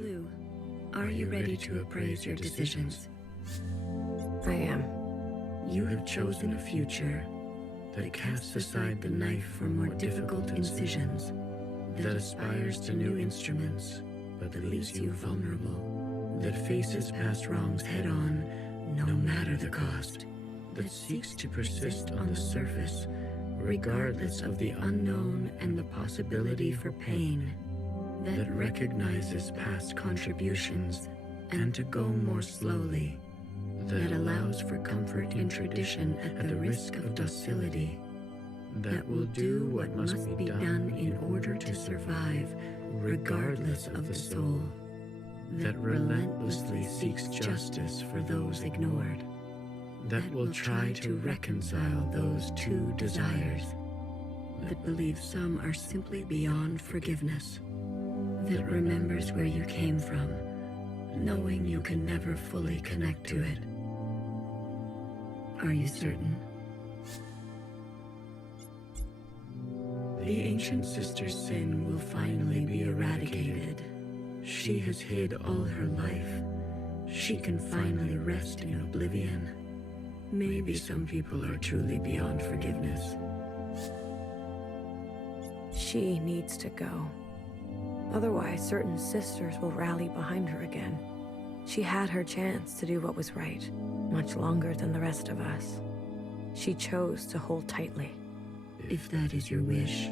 Blue, are you ready to appraise your decisions? I am. You have chosen a future that casts aside the knife for more difficult incisions, that aspires to new instruments, but that leaves you vulnerable, that faces past wrongs head-on, no matter the cost, that seeks to persist on the surface, regardless of the unknown and the possibility for pain, that recognizes past contributions and to go more slowly, that allows for comfort in tradition at the risk of docility, that will do what must be done in order to survive, regardless of the soul, that relentlessly seeks justice for those ignored, that will try to reconcile those two desires, that believes some are simply beyond forgiveness, that remembers where you came from, knowing you can never fully connect to it. Are you certain? The ancient sister's sin will finally be eradicated. She has hid all her life. She can finally rest in oblivion. Maybe some people are truly beyond forgiveness. She needs to go. Otherwise, certain sisters will rally behind her again. She had her chance to do what was right, much longer than the rest of us. She chose to hold tightly. If that is your wish,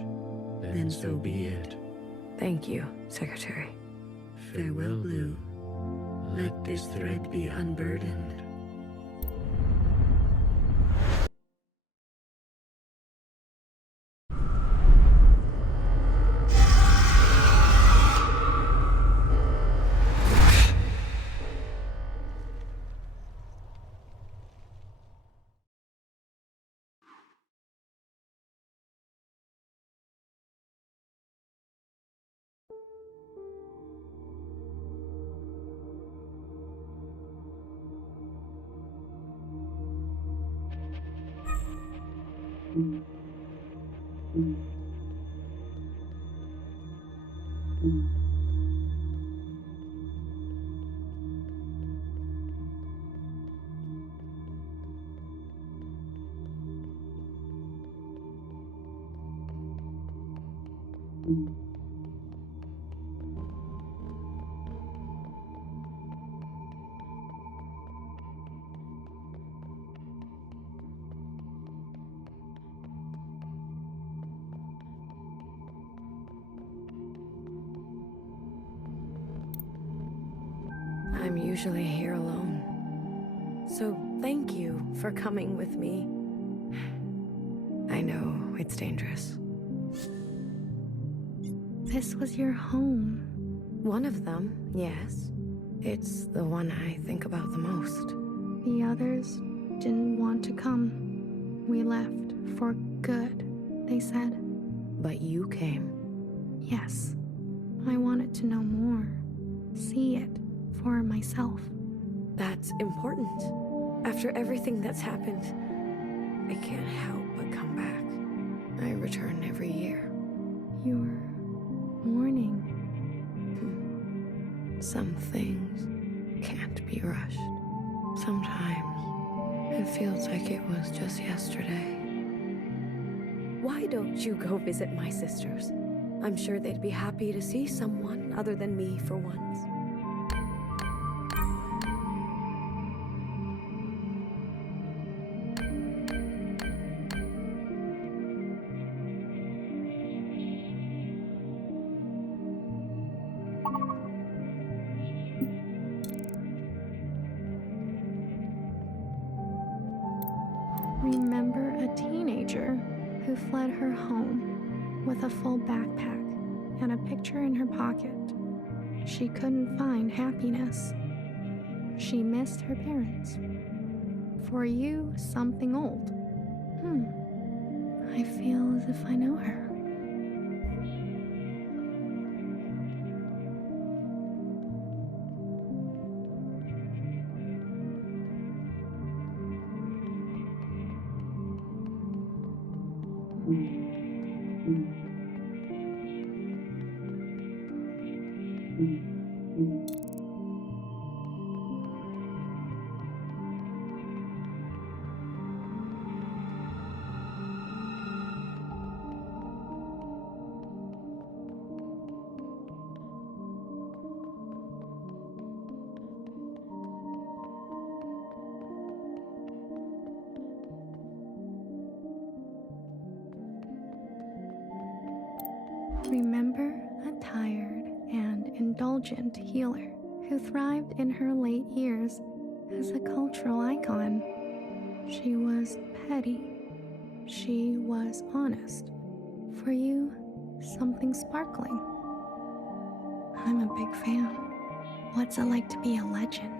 then so be it. Thank you, Secretary. Farewell, Blue. Let this thread be unburdened. I'm usually here alone. So thank you for coming with me. I know it's dangerous. This was your home. One of them, yes. It's the one I think about the most. The others didn't want to come. We left for good, they said. But you came. Yes. I wanted to know more. See it for myself. That's important. After everything that's happened, I can't help but come back. I return every year. You're mourning. Some things can't be rushed. Sometimes it feels like it was just yesterday. Why don't you go visit my sisters? I'm sure they'd be happy to see someone other than me for once. Remember a teenager who fled her home with a full backpack and a picture in her pocket. She couldn't find happiness. She missed her parents. For you, something old. I feel as if I know her. Remember a tired and indulgent healer who thrived in her late years as a cultural icon. She was petty. She was honest. For you, something sparkling. I'm a big fan. What's it like to be a legend?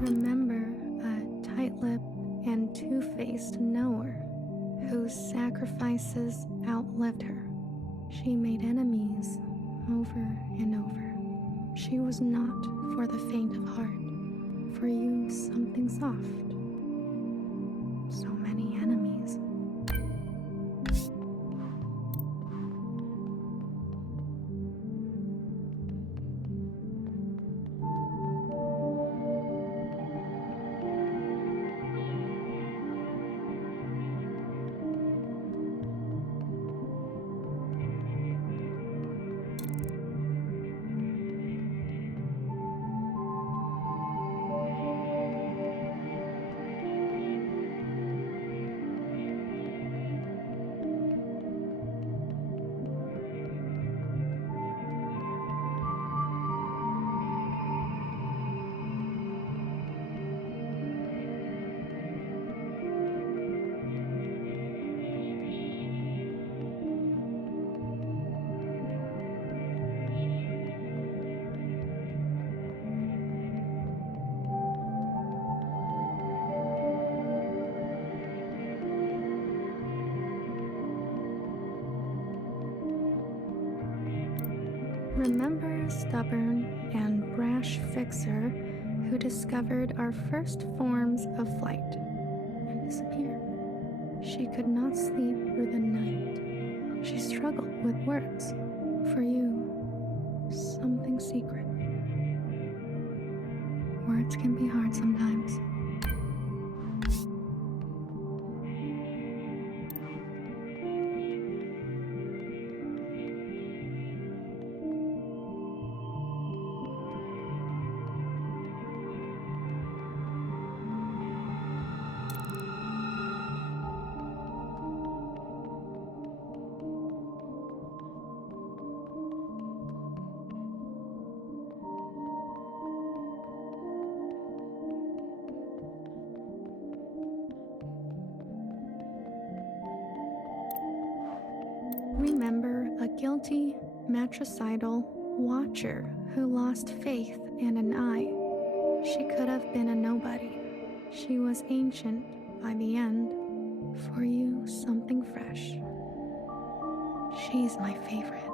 Remember a tight-lipped and two-faced knower whose sacrifices outlived her. She made enemies over and over. She was not for the faint of heart. For you, something soft. So many enemies. Remember a stubborn and brash fixer who discovered our first forms of flight and disappeared. She could not sleep through the night. She struggled with words. For you, something secret. Words can be hard sometimes. Remember a guilty, matricidal watcher who lost faith in an eye. She could have been a nobody. She was ancient by the end. For you, something fresh. She's my favorite.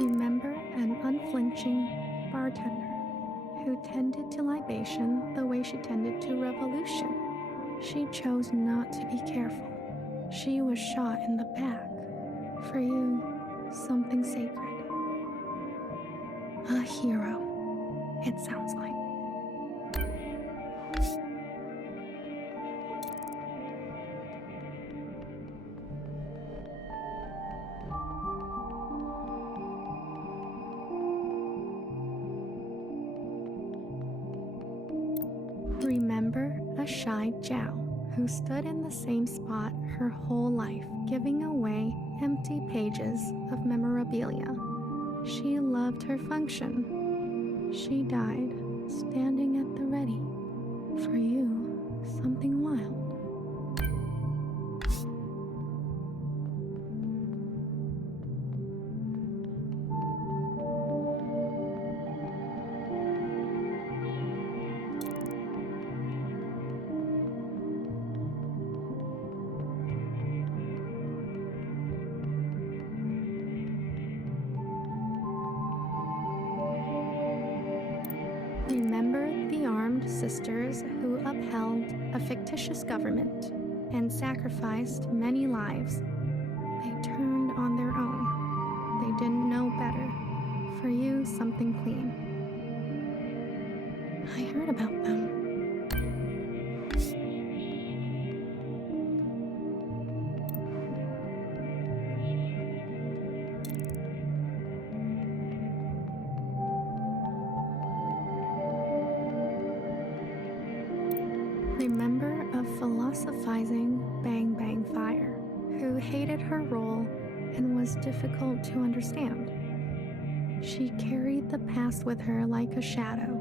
Remember an unflinching bartender who tended to libation the way she tended to revolution. She chose not to be careful. She was shot in the back. For you, something sacred. A hero, it sounds like. Remember a shy Jiao who stood in the same spot her whole life, giving away empty pages of memorabilia. She loved her function. She died standing at the ready. For you, something wild. Remember the armed sisters who upheld a fictitious government and sacrificed many lives. They turned on their own. They didn't know better. For you, something clean. I heard about them. Remember a philosophizing Bang Bang Fire who hated her role and was difficult to understand. She carried the past with her like a shadow.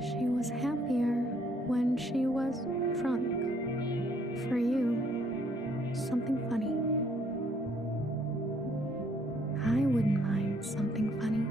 She was happier when she was drunk. For you, something funny. I wouldn't mind something funny.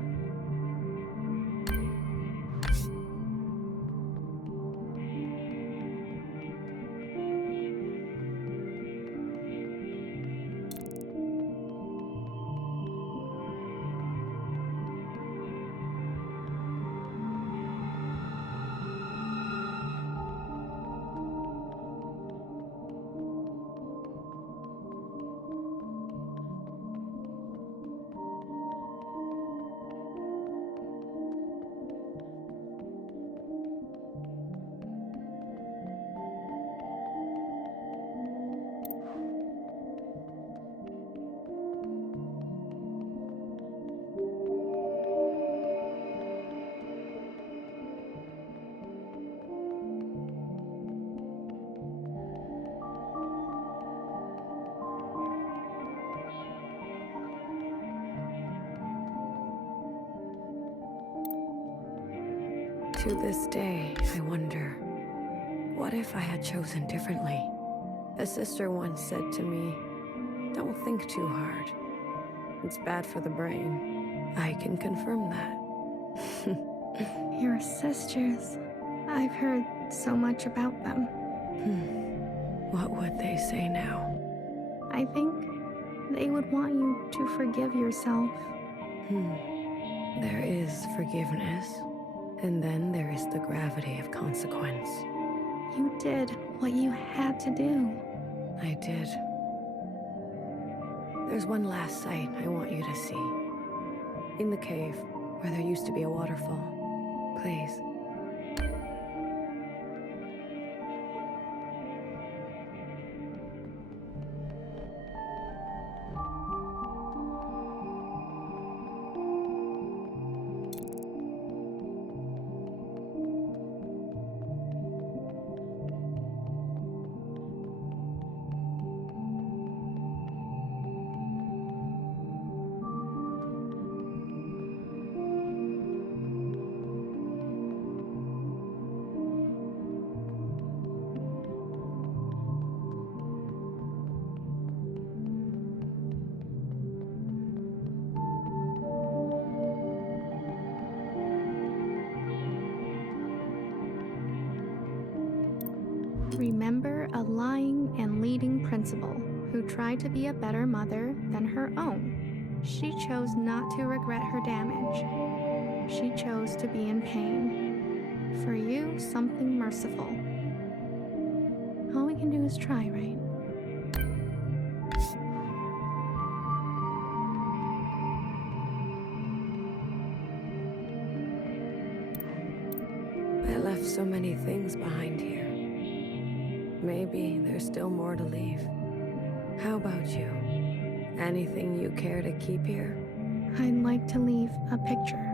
To this day, I wonder, what if I had chosen differently? A sister once said to me, "Don't think too hard. It's bad for the brain." I can confirm that. Your sisters. I've heard so much about them. What would they say now? I think they would want you to forgive yourself. There is forgiveness, and then there is the gravity of consequence. You did what you had to do. I did. There's one last sight I want you to see. In the cave, where there used to be a waterfall. Please. Remember a lying and leading principal who tried to be a better mother than her own. She chose not to regret her damage. She chose to be in pain. For you, something merciful. All we can do is try, right? I left so many things behind here. Maybe there's still more to leave. How about you? Anything you care to keep here? I'd like to leave a picture.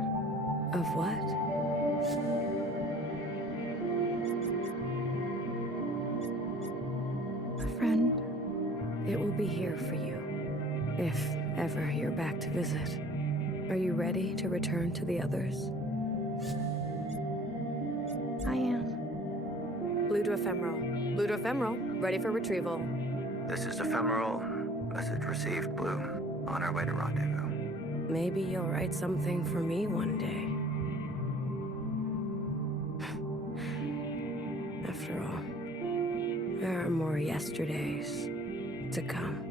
Of what? A friend. It will be here for you, if ever you're back to visit. Are you ready to return to the others? I am. Blue to ephemeral. Blue to ephemeral. Ready for retrieval. This is Ephemeral. Message received, Blue. On our way to rendezvous. Maybe you'll write something for me one day. After all, there are more yesterdays to come.